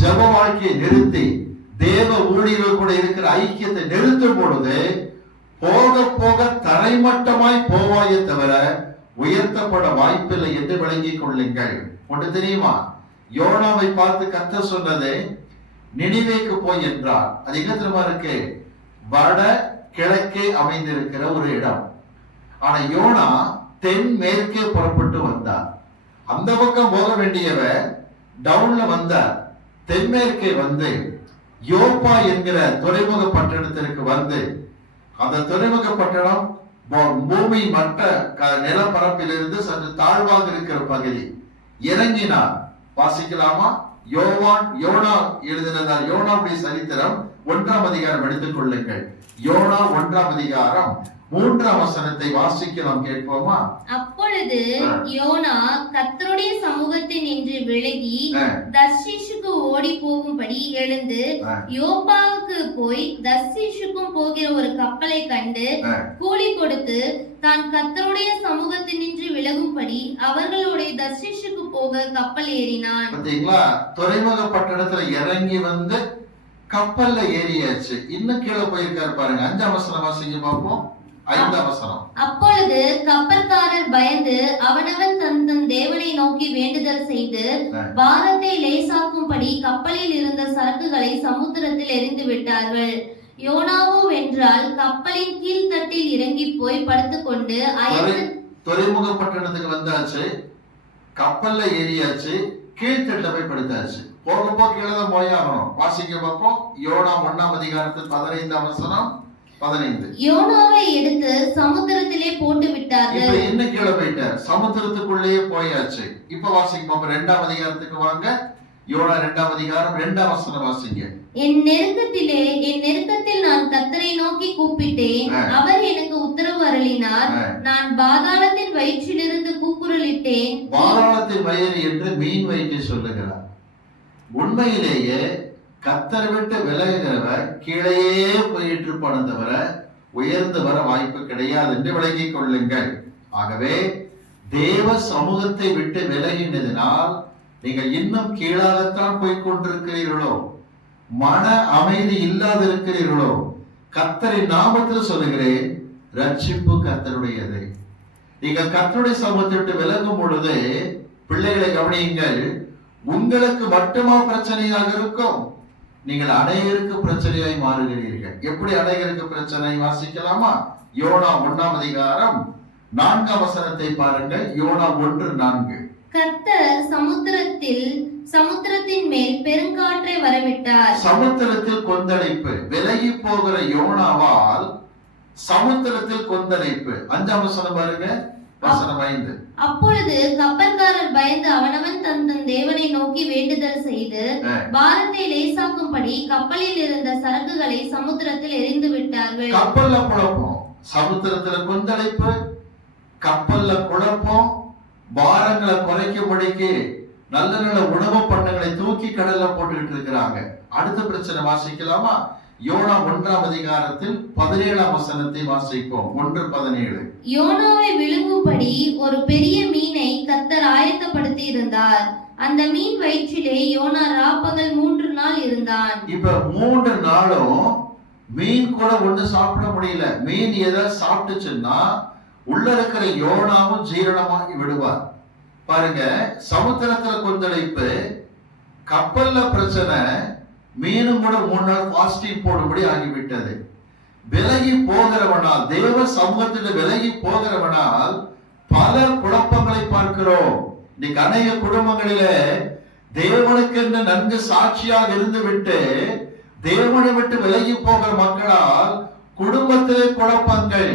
ஜெப வாழ்க்கையை நிறுத்தி, தேவ ஊழியர்கள் கூட இருக்கிற ஐக்கியத்தை நிறுத்தும் பொழுது போக போக தரைமட்டமாய் போவாயே தவிர உயர்த்தப்பட வாய்ப்பில்லை என்று விளங்கிக் கொள்ளுங்கள். ஒன்று தெரியுமா? யோனாவை பார்த்து கர்த்தர் சொன்னது நினிவேக்கு போய் என்றார். அது எங்க தெரியுமா இருக்கு? வட கிழக்கே அமைந்திருக்கிற ஒரு இடம். ஆனா யோனா தென் மேற்கே புறப்பட்டு வந்தார். அந்த பக்கம் போக வேண்டியவர் டவுன்ல வந்தார். தென்மேற்கே வந்து யோப்பா என்கிற துறைமுக பட்டணத்திற்கு வந்து, அந்த துறைமுக பட்டணம் பூமி மட்ட நிலப்பரப்பிலிருந்து சற்று தாழ்வாக இருக்கிற பகுதி. இறங்கினார். வாசிக்கலாமா? யோனா எழுதினதார். யோனாவுடைய சரித்திரம் 1ஆம் அதிகாரம் எடுத்துக் கொள்ளுங்கள். யோனா 1ஆம் அதிகாரம் 3ஆம் வசனத்தை வாசிக்க நாம் கேட்போமா? அப்பொழுது யோனா கர்த்தருடைய சமூகத்தில் நின்று விலகி தர்ஷீஷுக்கு ஓடி போகும்படி எழுந்து யோப்பாவுக்கு போய் தர்ஷீஷுக்கும் போகிற ஒரு கப்பலை கண்டு கூலி கொடுத்து தான் கர்த்தருடைய சமூகத்தில் நின்று விலகும்படி அவர்களோட தர்ஷீஷுக்கு போக கப்பல் ஏறினான். பாத்தீங்களா? துறைமுக பட்டணத்துல இறங்கி வந்து கப்பல்ல ஏறியாச்சு. இன்னும் கீழே போயிருக்காரு பாருங்க. 5ஆம் வசனம் வாசிங்க பார்ப்போம். 5ஆம் வசனம். அப்பொழுது கப்பற்காரர் பயந்து அவனவன் தன் தேவனை நோக்கி வேண்டுதல் செய்து பாரத்தை லேசாக்கும்படி கப்பலில் இருந்த சரக்குகளை சமுத்திரத்தில் எறிந்து விட்டார்கள். யோனாவோ வென்றால் கப்பலின் கீழ்த்தட்டில் இறங்கி போய் படுத்துக்கொண்டு துறைமுக பட்டணத்துக்கு வந்தாச்சு, கப்பல்ல ஏறியாச்சு, கீழ்த்தட்டில் போய் படுத்தாச்சு. போக போக கீழே தான் போயாகணும். வாசிக்க பார்ப்போம். யோனா 1ஆம் அதிகாரத்தில் 15ஆம் வசனம் 15. யோனாவை எடுத்து சமுத்திரத்திலே போட்டு விட்டார்கள். இப்ப என்ன கீழே போயிட்டார்? சமுத்திரத்துக்குள்ளேயே போயாச்சு. இப்ப வாசிக்க பார்ப்போம். 2ஆம் அதிகாரத்துக்கு வாங்க. யோனா 2ஆம் அதிகாரம் 2ஆம் வசனம் வாசிங்க. என் நெருக்கத்தில் நான் கர்த்தரை நோக்கி கூப்பிட்டேன், அவர் எனக்கு உத்தரவு அருளினார். நான் பாதாளத்தின் வயிற்றிலிருந்து கூக்குரலிட்டேன். பாதாளத்தின் வயிறு என்று மீன் வயிற்றை சொல்லுகிறார். உண்மையிலேயே கர்த்தரை விட்டு விலகுகிறவர் கீழேயே போயிட்டு இருப்பான தவிர உயர்ந்து வர வாய்ப்பு கிடையாது என்று விளங்கிக் கொள்ளுங்கள். ஆகவே தேவ சமூகத்தை விட்டு விலகினதினால் நீங்கள் இன்னும் கீழாகத்தான் போய் கொண்டிருக்கிறீர்களோ, மன அமைதி இல்லாத இருக்கிறீர்களோ? கர்த்தரின் நாமத்தில் சொல்லுகிறேன், ரட்சிப்பு கர்த்தருடையது. நீங்கள் கர்த்தருடைய சமூகத்தை விட்டு விலகும் பொழுது பிள்ளைகளை கவனியுங்கள், உங்களுக்கு மட்டுமா பிரச்சனையாக இருக்கும்? நீங்கள் அநேகருக்கு பிரச்சனையாய் மாறுகிறீர்கள். எப்படி அநேகருக்கு பிரச்சனை? வாசிக்கலாமா? யோனா 1ஆம் அதிகாரம் 4ஆம் வசனத்தை பாருங்கள். யோனா 1:4. கர்த்தர் சமுத்திரத்தின் மேல் பெருங்காற்றை வரவிட்டார். சமுத்திரத்தில் கொந்தளிப்பு. விலகி போகிற யோனாவால் சமுத்திரத்தில் கொந்தளிப்பு. 5ஆம் வசனம் பாருங்க. வசனம் 5. அப்பொழுது கப்பற்காரர் பயந்து அவனவன் தன் தேவனை நோக்கி வேண்டுதல் செய்து பாரத்தை லேசாக்கும்படி கப்பலில் இருந்த சரக்குகளை சமுத்திரத்தில் எறிந்து விட்டார்கள். கப்பல்ல குழப்பம், சமுத்திரத்துல கொந்தளிப்பு, கப்பல்ல குழப்பம், பாரங்களை குறைக்கும்படிக்கு நல்ல நல்ல உணவு பண்டங்களை தூக்கி கடல்ல போட்டுக்கிட்டு இருக்கிறாங்க. அடுத்த பிரச்சனை வாசிக்கலாமா? யோனா 1ஆம் அதிகாரத்தில் 17ஆம் வசனத்தை வாசிப்போம். 1:17. யோனாவை விழுங்கும்படி ஒரு பெரிய மீனை கர்த்தர் ஆயத்தப்படுத்தி இருந்தார். அந்த மீன் வயிற்றிலே யோனா ராப்பகல் 3 நாள் இருந்தான். இப்ப 3 நாளும் மீன் கூட ஒண்ணு சாப்பிட முடியல. மீன் ஏதாவது சாப்பிட்டுச்சுன்னா உள்ள இருக்கிற யோனாவும் ஜீரணமாகி விடுவார். பாருங்க, சமுத்திரத்துல கொந்தளிப்பு, கப்பல்ல பிரச்சனை, மீனும் கூட 3 நாள் ஃபாஸ்டிங் போடும்படி ஆகிவிட்டது. விலகி போகிறவனால், தேவ சமூகத்தில் விலகி போகிறவனால் பல குழப்பங்களை பார்க்கிறோம். இன்னைக்கு அநேக குடும்பங்களிலே தேவனுக்கு நன்கு சாட்சியாக இருந்து விட்டு தேவனை விட்டு விலகி போகிற மக்களால் குடும்பத்திலே குழப்பங்கள்,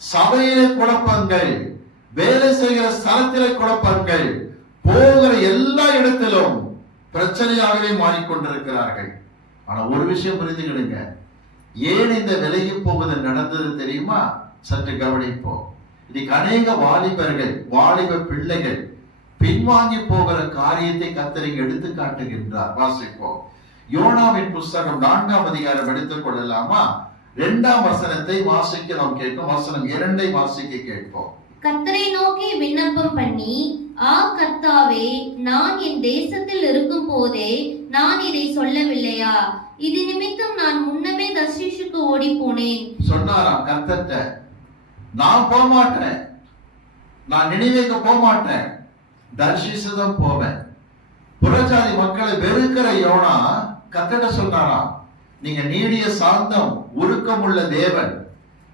சபையிலே குழப்பங்கள், வேலை செய்கிற ஸ்தலத்திலே குழப்பங்கள், போகிற எல்லா இடத்திலும் பிரச்சனையாகவே மாறிக்கொண்டிருக்கிறார்கள். ஆனா ஒரு விஷயம் புரிந்துக்கிடுங்க, ஏன் இந்த விலகி போவது நடந்தது தெரியுமா? சற்று கவனிப்போம். இன்னைக்கு அநேக வாலிபர்கள், வாலிப பிள்ளைகள் பின்வாங்கி போகிற காரியத்தை கர்த்தர் எடுத்து காட்டுகின்றார். வாசிப்போம். யோனாவின் புஸ்தகம் 4ஆம் அதிகாரம் எடுத்துக் கொள்ளலாமா? 2ஆம் வசனத்தை வாசிக்க நாம் கேட்போம். வசனம் 2ஐ வாசிக்க கேட்போம். கர்த்தரை நோக்கி விண்ணப்பம் பண்ணி, கர்த்தாவே, நான் என் தேசத்தில் இருக்கும் போதே நான் இதை சொல்லவில்லையா? இது நிமித்தம் நான் முன்னமே தர்ஷீஷுக்கு ஓடி போனேன். சொன்னாராம் கர்த்தர்ட்ட, நான் போக மாட்டேன், நான் நினிவேக்கு போக மாட்டேன், தர்ஷீஷு தான் போவேன். புறஜாதி மக்களை வெறுக்கிற யோனா கர்த்தர்ட்ட சொன்னாராம், நீங்க நீடிய சாந்தம் உருக்கமுள்ள தேவன்,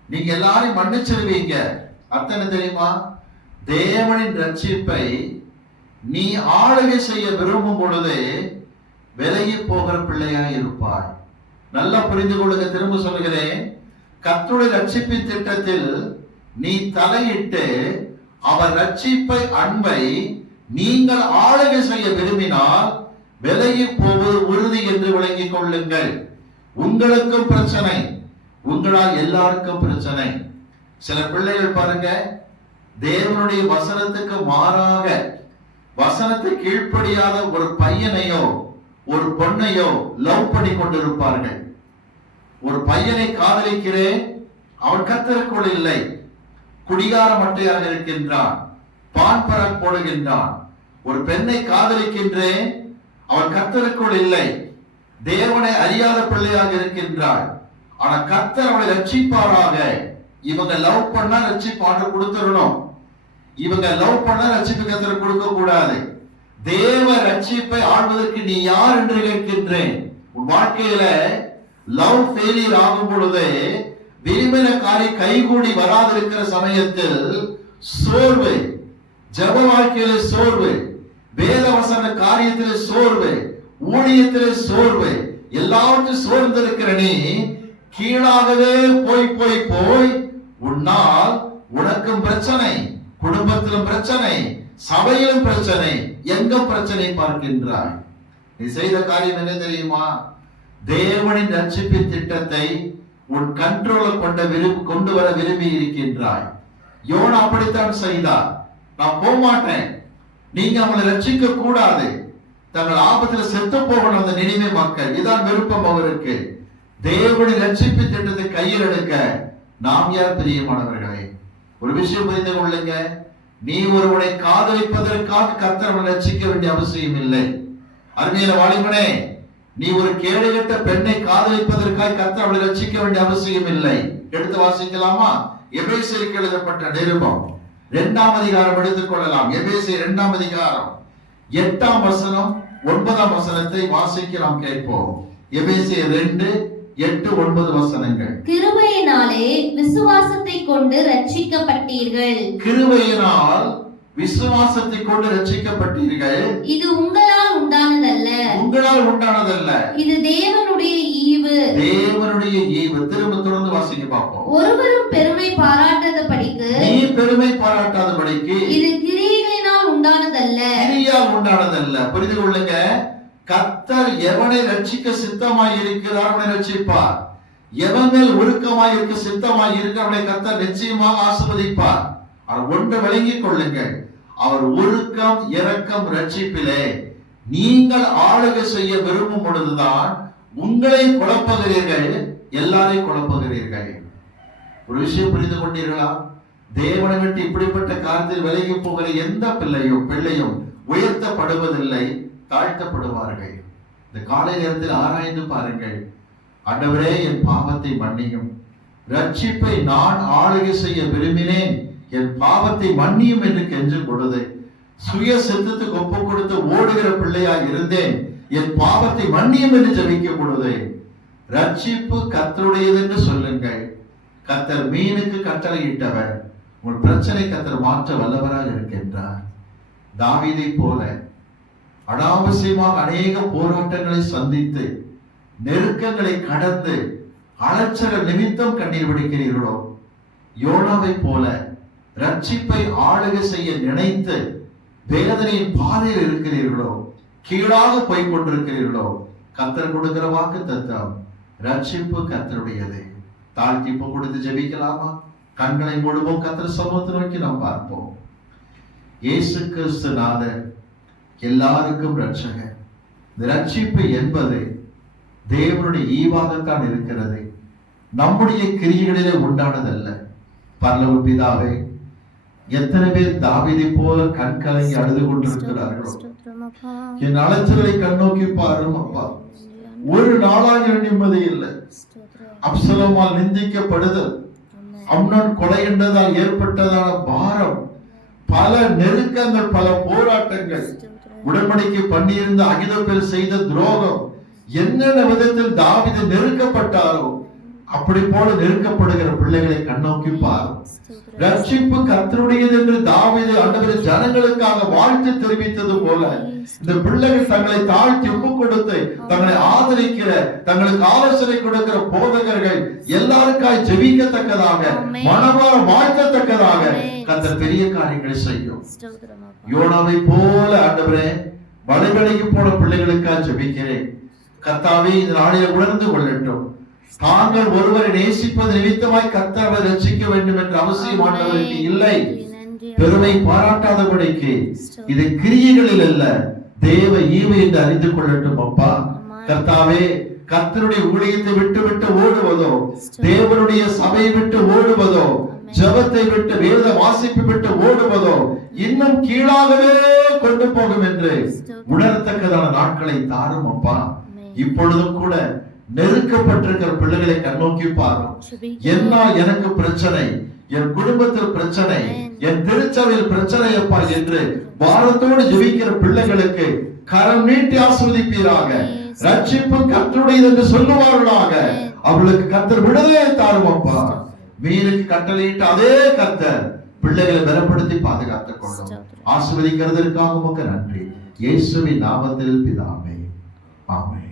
நீங்க எல்லாரையும் மன்னிச்சிருவீங்க. அர்த்தம் என்ன தெரியுமா? தேவனின் ரட்சிப்பை நீ ஆளுகை செய்ய விரும்பும் பொழுது விலகி போகிற பிள்ளையா இருப்பாய். நல்லா புரிந்து கொள்ளுங்க. திரும்ப சொல்லுகிறேன், கர்த்தருடைய ரட்சிப்பின் திட்டத்தில் நீ தலையிட்டு அவர் ரட்சிப்பை அன்பை நீங்கள் ஆளுகை செய்ய விரும்பினால் விலகி போவது உறுதி என்று விளங்கிக் கொள்ளுங்கள். உங்களுக்கும் பிரச்சனை, உங்களால் எல்லாருக்கும் பிரச்சனை. சில பிள்ளைகள் பாருங்க, தேவனுடைய வசனத்துக்கு மாறாக வசனத்தை கீழ்ப்படியாத ஒரு பையனையோ ஒரு பொண்ணையோ லவ் பண்ணி கொண்டிருப்பார்கள். ஒரு பையனை காதலிக்கிறேன், அவன் கர்த்தருக்குள் இல்லை, குடிகார மட்டையாக இருக்கின்றான், பான் பராக் போடுகின்றான். ஒரு பெண்ணை காதலிக்கின்றேன், அவன் கர்த்தருக்குள் இல்லை, தேவனை அறியாத பிள்ளையாக இருக்கின்றாள். ஆனா கர்த்தர் அவளை ரட்சிப்பாராக. இவங்க லவ் பண்ணா ரட்சிப்பு ஆர்டர் கொடுத்துடணும், இவங்க லவ் பண்ணா ரட்சிப்பு கர்த்தர் கொடுக்க கூடாது. தேவ ரட்சிப்பை ஆள்வதற்கு நீ யார் என்று கேட்கின்றேன். உன் வாழ்க்கையில லவ் ஃபெயிலியர் ஆகும் பொழுது, விரும்பின காரியம் கைகூடி வராதிருக்கிற சமயத்தில் சோர்வு, ஜப வாழ்க்கையில சோர்வு, வேத வசன காரியத்திலே சோர்வு, ஊழியத்திலே சோர்வு, எல்லாவற்றையும் சோர்ந்திருக்கிற நீ கீழாகவே போய் போய் போய் உன்னால் உனக்கும் பிரச்சனை, குடும்பத்திலும் பிரச்சனை, சபையிலும் பிரச்சனை, எங்க பிரச்சனை பார்க்கின்றாய்? நீ செய்த காரியம் என்ன தெரியுமா? தேவனின் ரட்சிப்பின் திட்டத்தை உன் கண்ட்ரோல் கொண்டு வர விரும்பி இருக்கின்றாய். யோனா அப்படித்தான் செய்தார். நான் போக மாட்டேன், நீங்க அவங்களை ரட்சிக்க கூடாது, தங்கள் ஆபத்தில் செத்து போகணும் அந்த நினிவே மக்கள், இதான் விருப்பம் அவருக்கு. தேவனின் ரட்சிப்பு திட்டத்தை கையில் எடுக்க நாம் யார் பிரியமானவர்களே? ஒரு விஷயம் புரிந்து கொள்ளுங்க, நீ ஒருவனை காதலிப்பதற்காக கர்த்தர் அவனை ரட்சிக்க வேண்டிய அவசியம் இல்லை. அருமையான வாலிபனே, நீ ஒரு கேடுகட்ட பெண்ணை காதலிப்பதற்காக கர்த்தர் அவளை ரட்சிக்க வேண்டிய அவசியம் இல்லை. எடுத்து வாசிக்கலாமா? எபேசியருக்கு எழுதப்பட்ட நிருபம் 2ஆம் அதிகாரம் எடுத்துக் கொள்ளலாம். எபேசியர் 2ஆம் அதிகாரம் 8ஆம் வசனம் 9ஆம் வசனத்தை வாசிக்க நாம் கேட்போம். எபேசியர் 2:8-9 வசனங்கள். கிருபையினாலே விசுவாசத்தை கொண்டு ரட்சிக்கப்பட்டீர்கள். கிருபையினால் விசுவாசத்தை கொண்டு ரட்சிக்கப்பட்டீர்கள். இது உங்களால் உண்டானதல்ல, உங்களால் உண்டானதல்ல, இது தேவனுடைய ஈவு. தேவனுடைய ஈவு. திரும்ப தொடர்ந்து வாசிக்க பார்ப்போம். ஒருவரும் பெருமை பாராட்டாதபடிக்கு, நீ பெருமை பாராட்டாதபடிக்கு, இது கிரியைகளினால் உண்டானதல்ல, கிரியால் உண்டானதல்ல. புரிந்து கொள்ளுங்க, கர்த்தர் எவனை ரட்சிக்க சித்தமாய் இருக்கிறார் அவனை ரட்சிப்பார். எவன் மேல் ஒழுக்கமாய் இருக்க சித்தமாய் இருக்கிறவனை கர்த்தர் நிச்சயமாக ஆசீர்வதிப்பார். அவர் ஒன்று விளங்கிக் கொள்ளுங்கள், அவர் ஒழுக்கம் இரக்கம் ரட்சிப்பிலே நீங்கள் ஆளுகை செய்ய விரும்பும் பொழுதுதான் உங்களை குழப்புகிறீர்கள், எல்லாரையும் குழப்புகிறீர்கள். ஒரு விஷயம் புரிந்து கொண்டீர்களா? தேவனை விட்டு இப்படிப்பட்ட காரியத்தில் விலகி போகிற எந்த பிள்ளையும் உயர்த்தப்படுவதில்லை, தாழ்த்தப்படுவார்கள். இந்த காலை நேரத்தில் ஆராய்ந்து பாருங்கள். ஆண்டவரே, என் பாவத்தை மன்னியும், ரட்சிப்பை நான் ஆளுகை செய்ய விரும்பினேன், என் பாவத்தை மன்னியும் என்று கெஞ்சும் பொழுது, சுய சித்தத்துக்கு ஒப்பு கொடுத்து ஓடுகிற பிள்ளையாக இருந்தேன், என் பாவத்தை மன்னியும் என்று ஜெபிக்கும் பொழுது, ரட்சிப்பு கர்த்தருடையது என்று சொல்லுங்கள். கர்த்தர் மீனுக்கு கட்டளையிட்டவர், உன் பிரச்சனை கர்த்தர் மாற்ற வல்லவராக இருக்கின்றார். தாவீதை போல அனாவசியமாக அநேக போராட்டங்களை சந்தித்து நெருக்கங்களை கடந்து அலைச்சல் நிமித்தம் கண்ணீர் வடிக்கிறீர்களோ? யோனாவை போல ரட்சிப்பை ஆளுகை செய்ய நினைத்து வேதனையின் பாதையில் இருக்கிறீர்களோ? கீழாக போய் கொண்டிருக்கிறீர்களோ? கர்த்தர் கொடுக்கிற வாக்கு தத்தம் ரட்சிப்பு கர்த்தருடையது. தாழ்த்தி கொடுத்து ஜெபிக்கலாமா? கண்களை மூடுவோம், கர்த்தர் சமூகத்தை நோக்கி நாம் பார்ப்போம். இயேசு கிறிஸ்து நாதர் எல்லாருக்கும் ரட்சகர். இந்த ரட்சிப்பு என்பது தேவனுடைய ஈவாகத்தான் இருக்கிறது, நம்முடைய கிரியைகளிலே உண்டானதல்ல. பரலோக பிதாவே, எத்தனை பேர் தாவீதை போல கண் கலங்கி அழுது கொண்டிருக்கிறார்களோ, என் அலைச்சலை கண்ணோக்கி பாரும் அப்பா. ஒரு நாளாக நிம்மதி இல்லை. அப்சலோமால் நிந்திக்கப்படுதல், அம்னோன் கொலை என்றதால் ஏற்பட்டதான பாரம், பல நெருக்கங்கள், பல போராட்டங்கள், உடன்படிக்கை பண்ணியிருந்த அகிதோப்பேல் செய்த துரோகம், என்னென்ன விதத்தில் தாவீது நெருக்கப்பட்டாரோ அப்படி போல நெருக்கப்படுகிற பிள்ளைகளை கண்ணோக்கி பார். ரட்சிப்பு கர்த்தருடையது என்று தாவீது ஆண்டவரே ஜனங்களுக்காக வாழ்த்து தெரிவித்தது போல இந்த பிள்ளைகள் தங்களை தாழ்த்தி ஒப்பு கொடுத்து தங்களை ஆதரிக்கிற, தங்களுக்கு ஆலோசனை கொடுக்கிற போதகர்கள் எல்லாருக்காய் ஜெபிக்கத்தக்கதாக, மனமாற வாழ்த்தத்தக்கதாக கர்த்தர் பெரிய காரியங்களை செய்யும். யோனாவை போல ஆண்டவரே வலைவலைக்கு போன பிள்ளைகளுக்காக ஜெபிக்கிறேன். கர்த்தாவே, இந்த நாளில் உணர்ந்து கொள்ளட்டும், தாங்கள் ஒருவரை நேசிப்பது நிமித்தமாய் கர்த்தரை ரட்சிக்க வேண்டும் என்ற அவசியம் ஆண்டவருக்கு இல்லை. பெருமை பாராட்டாதபடிக்கு இது கிரியைகளில் அல்ல, தேவ ஈவை என்று அறிந்து கொள்ளட்டும் அப்பா. கர்த்தாவே, கர்த்தருடைய ஊழியத்தை விட்டு விட்டு ஓடுவதோ, தேவனுடைய சபையை விட்டு ஓடுவதோ, ஜெபத்தை விட்டு வேத வாசிப்பு விட்டு ஓடுவதோ இன்னும் கீழாகவே கொண்டு போகும் என்று உணரத்தக்கதான நாட்களை தாரும் அப்பா. இப்பொழுதும் கூட நெருக்கப்பட்டிருக்கிற பிள்ளைகளை கண்ணோக்கி பாரும். என்னால் எனக்கு பிரச்சனை, என் குடும்பத்தில் பிரச்சனை, என் திருச்சபையில் பிரச்சனை அப்பா என்று பாரத்தோடு ஜெபிக்கிற பிள்ளைகளுக்கு கரம் நீட்டி ஆசீர்வதிப்பீராக. ரட்சிப்பு கர்த்தருடையது என்று சொல்லுவார்களாக. அவர்களுக்கு கர்த்தர் விடுதலை தாரும் அப்பா. மீனுக்கு கட்டளையிட்டு அதே கர்த்தர் பிள்ளைகளை பலப்படுத்தி பாதுகாத்துக் கொள்ளும். ஆசீர்வதிக்கிறதற்காக உமக்கு நன்றி. இயேசுவின் நாமத்தில் பிதாவே, ஆமென்.